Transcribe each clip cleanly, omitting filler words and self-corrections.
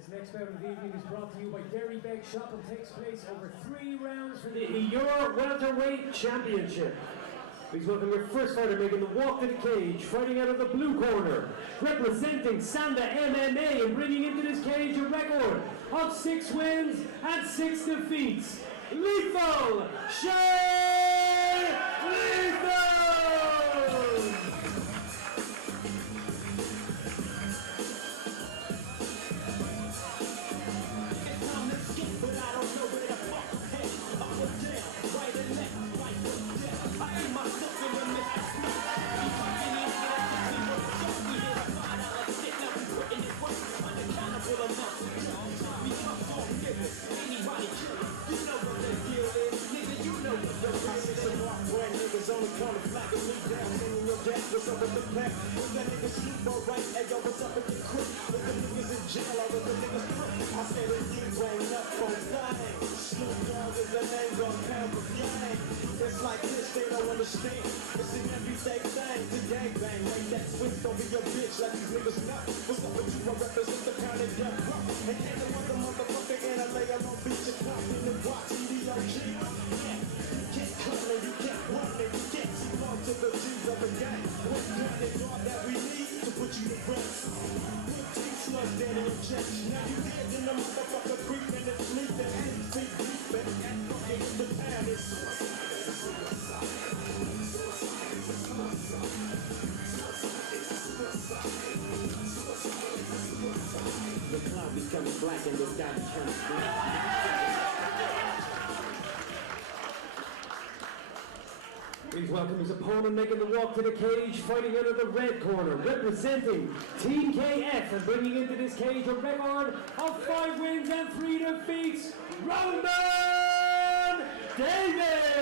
This next bout of the evening is brought to you by Dairy Bag Shop and takes place over 3 rounds for the IUR Welterweight Championship. Please welcome your first fighter making the walk to the cage, fighting out of the blue corner, representing Sanda MMA and bringing into this cage a record of 6 wins and 6 defeats. Lethal Shea Leatham! Niggas on the corner flagging me down, singing your dad, what's up with the pack? Was that nigga sleep alright? Hey yo, what's up with the crew? Was the niggas in jail or was the niggas crook? I said it ain't up on thing. Snoop Dogg is the name, gon' pound for gang. It's like this, they don't understand. It's an everyday thing, to gang bang. Make that switch over your bitch like these niggas not. What's up with you? I represent the county death row. And ain't no other motherfucker in LA, I don't beat your clock in the watch, EDOG. Can't come and you can't run and you can't see on to the G's of the gang. What's done is all that we need to put you to rest. Put T-slugs down in your chest. Now you dead in the motherfucker creeping and sleeping. 6 feet deep and fucking in the town. It's the cloud becomes black and the sky turns green. Please welcome his opponent making the walk to the cage, fighting out of the red corner, representing Team KF and bringing into this cage a record of 5 wins and 3 defeats, Roman David!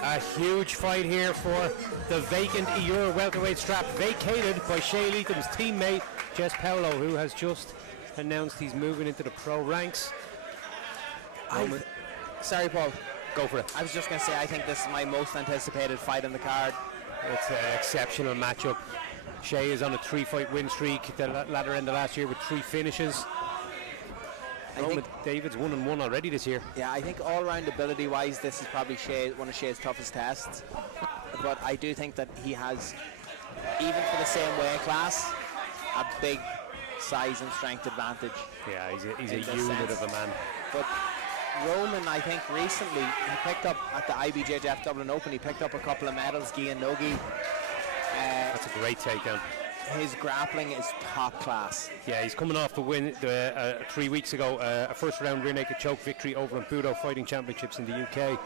A huge fight here for the vacant IUR welterweight strap, vacated by Shea Leatham's teammate Jess Paolo, who has just announced he's moving into the pro ranks. Sorry, Paul. Go for it. I was just going to say, I think this is my most anticipated fight on the card. It's an exceptional matchup. Shea is on a 3-fight win streak, the latter end of last year with 3 finishes. Roman David's 1-1 already this year. Yeah, I think all-round ability-wise, this is probably one of Shea's toughest tests. But I do think that he has, even for the same weight class, a big size and strength advantage. Yeah, he's a unit of a man. But Roman, I think recently, he picked up at the IBJJF Dublin Open, he picked up a couple of medals, gi and no gi. That's a great takedown. His grappling is top class. Yeah, he's coming off the win 3 weeks ago, a first round rear naked choke victory over in Budo Fighting Championships in the UK.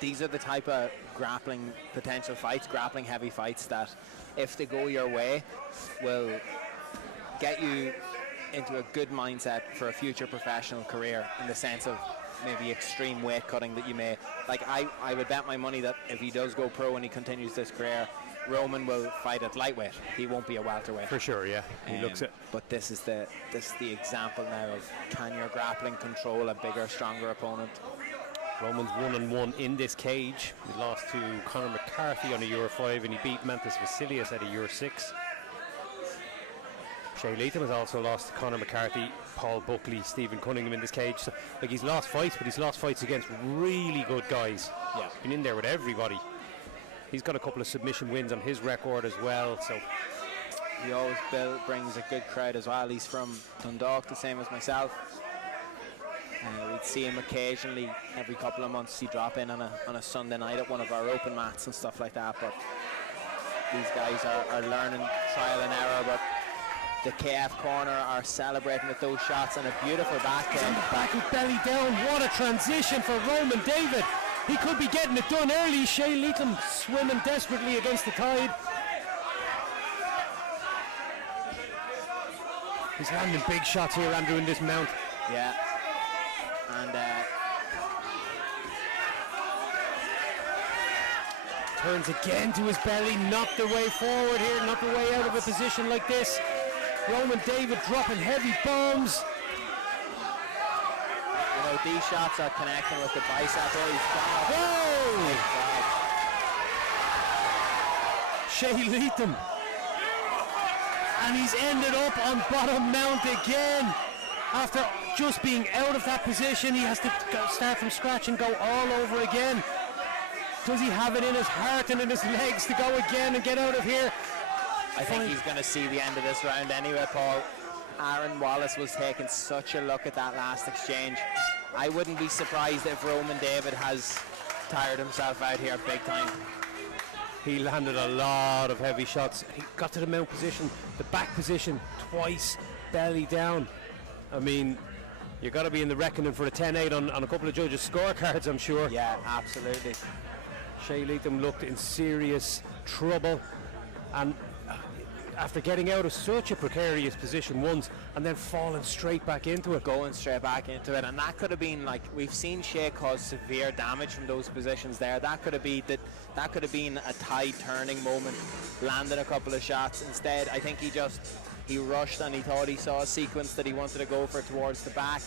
These are the type of grappling potential fights, grappling heavy fights that, if they go your way, will get you into a good mindset for a future professional career, in the sense of maybe extreme weight cutting that you may like. I would bet my money that if he does go pro and he continues this career, Roman will fight at lightweight. He won't be a welterweight for sure. Yeah, he looks it. But this is the example now of, can your grappling control a bigger, stronger opponent? Roman's 1-1 in this cage. He lost to Conor McCarthy on a Euro 5 and he beat Mantas Vasilius at a Euro 6. Shea Leatham has also lost to Conor McCarthy, Paul Buckley, Stephen Cunningham in this cage. So, like, he's lost fights, but he's lost fights against really good guys. Yeah. Been in there with everybody. He's got a couple of submission wins on his record as well. So he always brings a good crowd as well. He's from Dundalk, the same as myself. We'd see him occasionally, every couple of months. He'd drop in on a Sunday night at one of our open mats and stuff like that. But these guys are learning trial and error. But the KF corner are celebrating with those shots and a beautiful back he's kick. on the back with belly down. What a transition for Roman David. He could be getting it done early. Shea Leatham swimming desperately against the tide. He's landing big shots here, Andrew, in this mount. Yeah. And turns again to his belly, not the way forward here, not the way out of a position like this. Roman David dropping heavy bombs. you know, these shots are connecting with the bicep here. He's Shea Leatham. And he's ended up on bottom mount again. After just being out of that position, he has to start from scratch and go all over again. Does he have it in his heart and in his legs to go again and get out of here? I think he's going to see the end of this round anyway, Paul. Aaron Wallace was taking such a look at that last exchange. I wouldn't be surprised if Roman David has tired himself out here big time. He landed a lot of heavy shots. He got to the mount position, the back position twice, belly down. I mean, you got to be in the reckoning for a 10-8 on a couple of judges' scorecards, I'm sure. Yeah, absolutely. Shea Leatham looked in serious trouble, and after getting out of such a precarious position once and then falling straight back into it. Going straight back into it, and that could have been, like, we've seen Shea cause severe damage from those positions there. That could have been a tide turning moment, landing a couple of shots. Instead, I think he rushed and he thought he saw a sequence that he wanted to go for towards the back.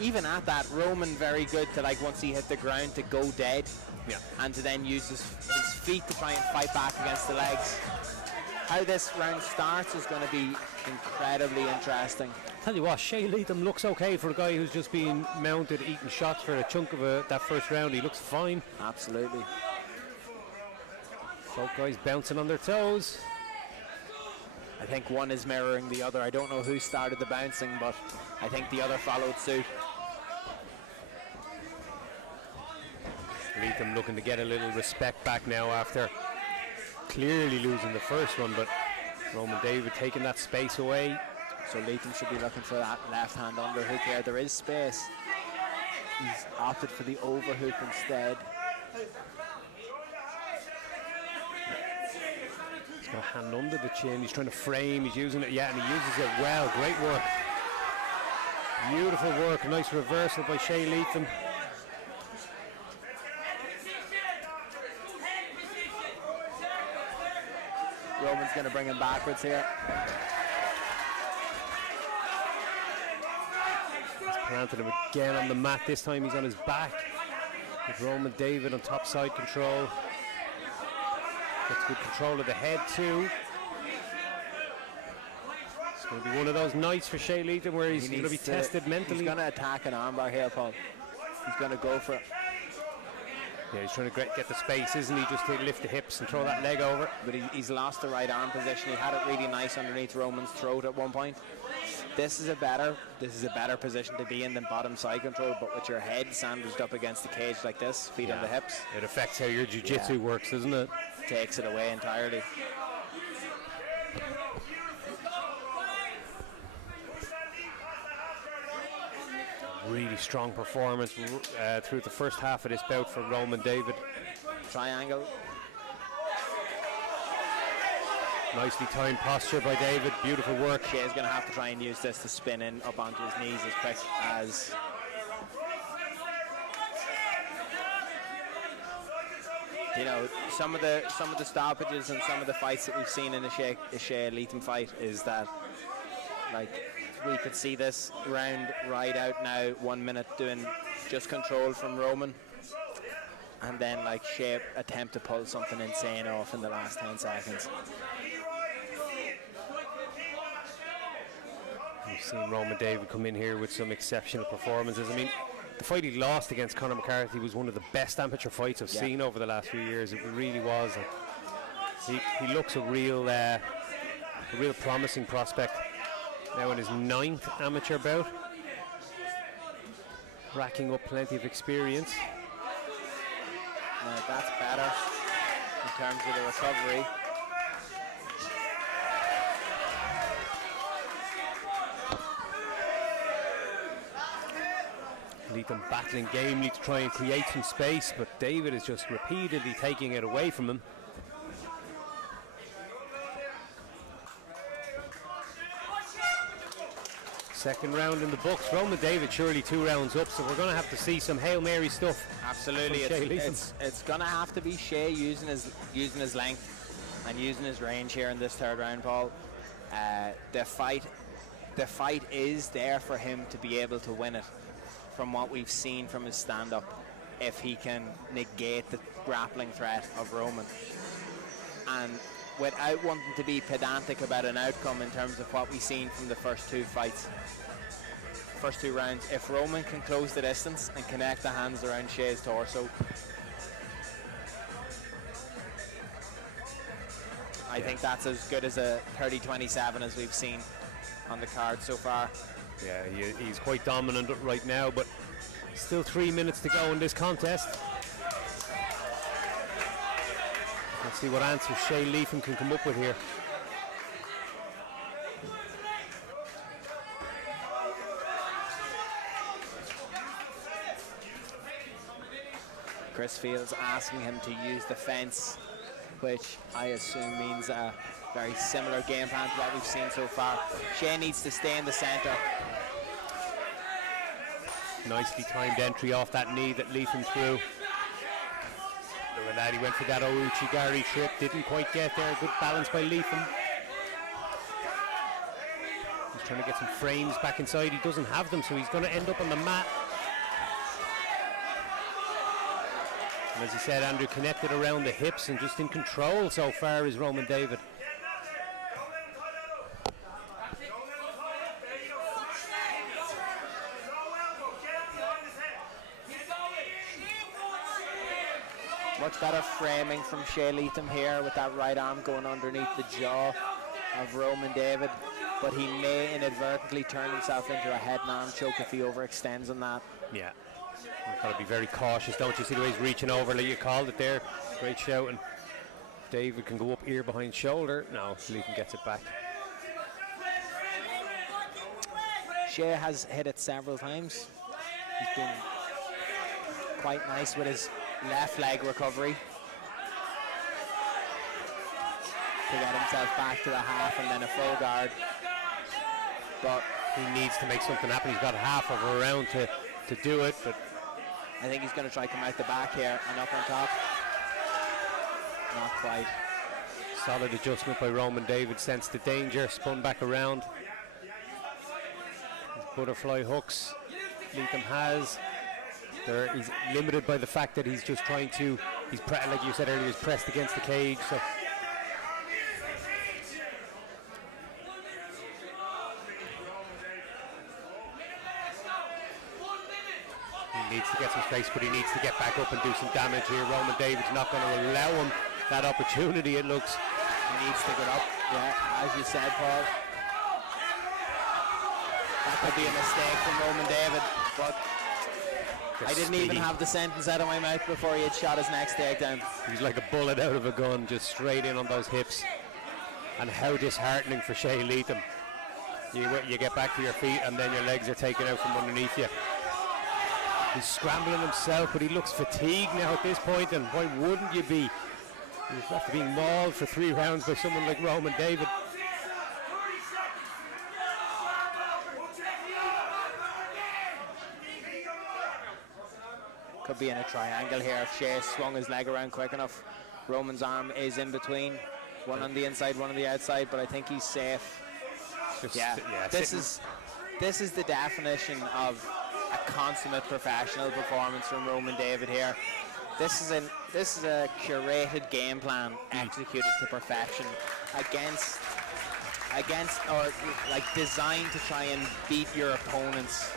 Even at that, Roman very good to, like, once he hit the ground, to go dead, and to then use his feet to try and fight back against the legs. How this round starts is going to be incredibly interesting. Tell you what, Shea Leatham looks okay for a guy who's just been mounted, eating shots for a chunk of that first round. He looks fine. Absolutely. Both guys bouncing on their toes. I think one is mirroring the other. I don't know who started the bouncing, but I think the other followed suit. Leatham looking to get a little respect back now after clearly losing the first one, but Roman David taking that space away. So Leatham should be looking for that left hand underhook here. There is space. He's opted for the overhook instead. He's got a hand under the chin. He's trying to frame. He's using it. Yeah, and he uses it well. Great work. Beautiful work. Nice reversal by Shea Leatham. Roman's going to bring him backwards here. He's planted him again on the mat. This time he's on his back. With Roman David on top side control. Gets good control of the head too. It's going to be one of those nights for Shea Leatham where he's going to be tested mentally. He's going to attack an armbar here, Paul. He's going to go for it. Yeah, he's trying to get the space, isn't he? Just to lift the hips and throw that leg over. But he's lost the right arm position. He had it really nice underneath Roman's throat at one point. This is a better position to be in than bottom side control, but with your head sandwiched up against the cage like this, feet on the hips. It affects how your jiu-jitsu works, doesn't it? Takes it away entirely. Really strong performance through the first half of this bout for Roman David. Triangle. Nicely timed posture by David. Beautiful work. Shea's going to have to try and use this to spin in up onto his knees as quick as... You know, some of the stoppages and some of the fights that we've seen in a Shea Leatham fight is that, like, we could see this round ride out now, 1 minute doing just control from Roman, and then, like, Shea attempt to pull something insane off in the last 10 seconds. We've seen Roman David come in here with some exceptional performances. I mean, the fight he lost against Conor McCarthy was one of the best amateur fights I've seen over the last few years. It really was. He looks a real promising prospect. Now in his 9th amateur bout, racking up plenty of experience. That's better in terms of the recovery. Leatham battling gamely to try and create some space, but David is just repeatedly taking it away from him. Second round in the books. Roman David surely 2 rounds up, so we're going to have to see some Hail Mary stuff. Absolutely, it's going to have to be Shea using his length and using his range here in this 3rd round, Paul. The fight is there for him to be able to win it, from what we've seen from his stand-up, if he can negate the grappling threat of Roman. And without wanting to be pedantic about an outcome in terms of what we've seen from the first 2 fights, first 2 rounds, if Roman can close the distance and connect the hands around Shea's torso, I think that's as good as a 30-27 as we've seen on the card so far. Yeah, he's quite dominant right now, but still 3 minutes to go in this contest. Let's see what answer Shea Leatham can come up with here. Chris Fields asking him to use the fence, which I assume means a very similar game plan to what we've seen so far. Shea needs to stay in the centre. Nicely timed entry off that knee that Leatham threw. Look at that, he went for that Ouchigari trip, didn't quite get there. Good balance by Leatham. He's trying to get some frames back inside. He doesn't have them, so he's going to end up on the mat. And as he said, Andrew, connected around the hips and just in control so far is Roman David. Much better framing from Shea Leatham here with that right arm going underneath the jaw of Roman David, but he may inadvertently turn himself into a head and arm choke if he overextends on that. Yeah, you've got to be very cautious, don't you? See the way he's reaching over, like you called it there. Great shouting. David can go up ear behind shoulder. No, Leatham gets it back. Shea has hit it several times. He's been quite nice with his left leg recovery to get himself back to the half and then a full guard. But he needs to make something happen. He's got half of a round to do it, but I think he's going to try to come out the back here and up on top. Not quite. Solid adjustment by Roman David, sensed the danger, spun back around. His butterfly hooks Leatham has. He's limited by the fact that he's just trying to, like you said earlier, he's pressed against the cage. So he needs to get some space, but he needs to get back up and do some damage here. Roman David's not going to allow him that opportunity, it looks. He needs to get up. Yeah, as you said, Paul. That could be a mistake from Roman David, but I didn't even have the sentence out of my mouth before he had shot his next takedown. He's like a bullet out of a gun, just straight in on those hips. And how disheartening for Shea Leatham. You get back to your feet and then your legs are taken out from underneath you. He's scrambling himself, but he looks fatigued now at this point, and why wouldn't you be? After being mauled for 3 rounds by someone like Roman David. Could be in a triangle here if Shea swung his leg around quick enough. Roman's arm is in between, one on the inside, one on the outside, but I think he's safe. This is the definition of a consummate professional performance from Roman David here. This is a curated game plan executed to perfection against against, or like designed to try and beat your opponent's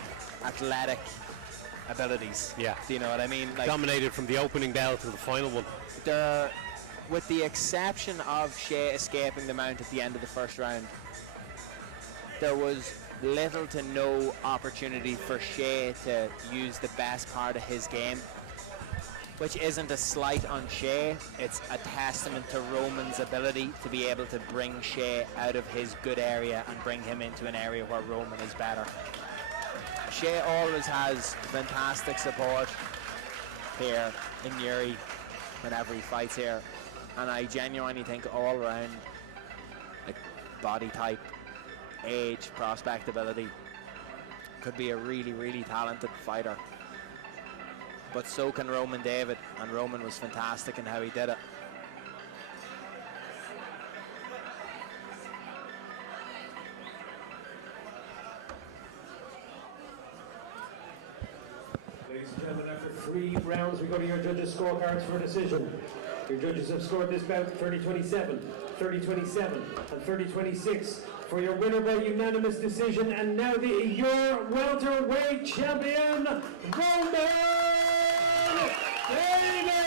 athletic abilities. Yeah. Do you know what I mean? Like, Dominated from the opening bell to the final one. there, with the exception of Shea escaping the mount at the end of the first round, there was little to no opportunity for Shea to use the best part of his game, which isn't a slight on Shea. It's a testament to Roman's ability to be able to bring Shea out of his good area and bring him into an area where Roman is better. Shea always has fantastic support here in Uri whenever he fights here, and I genuinely think all around, like, body type, age, prospect ability, could be a really, really talented fighter. But so can Roman David, and Roman was fantastic in how he did it. Ladies and gentlemen, after 3 rounds, we go to your judges' scorecards for a decision. Your judges have scored this bout 30-27, 30-27, and 30-26 for your winner by unanimous decision, and now the IUR welterweight champion, Roman David!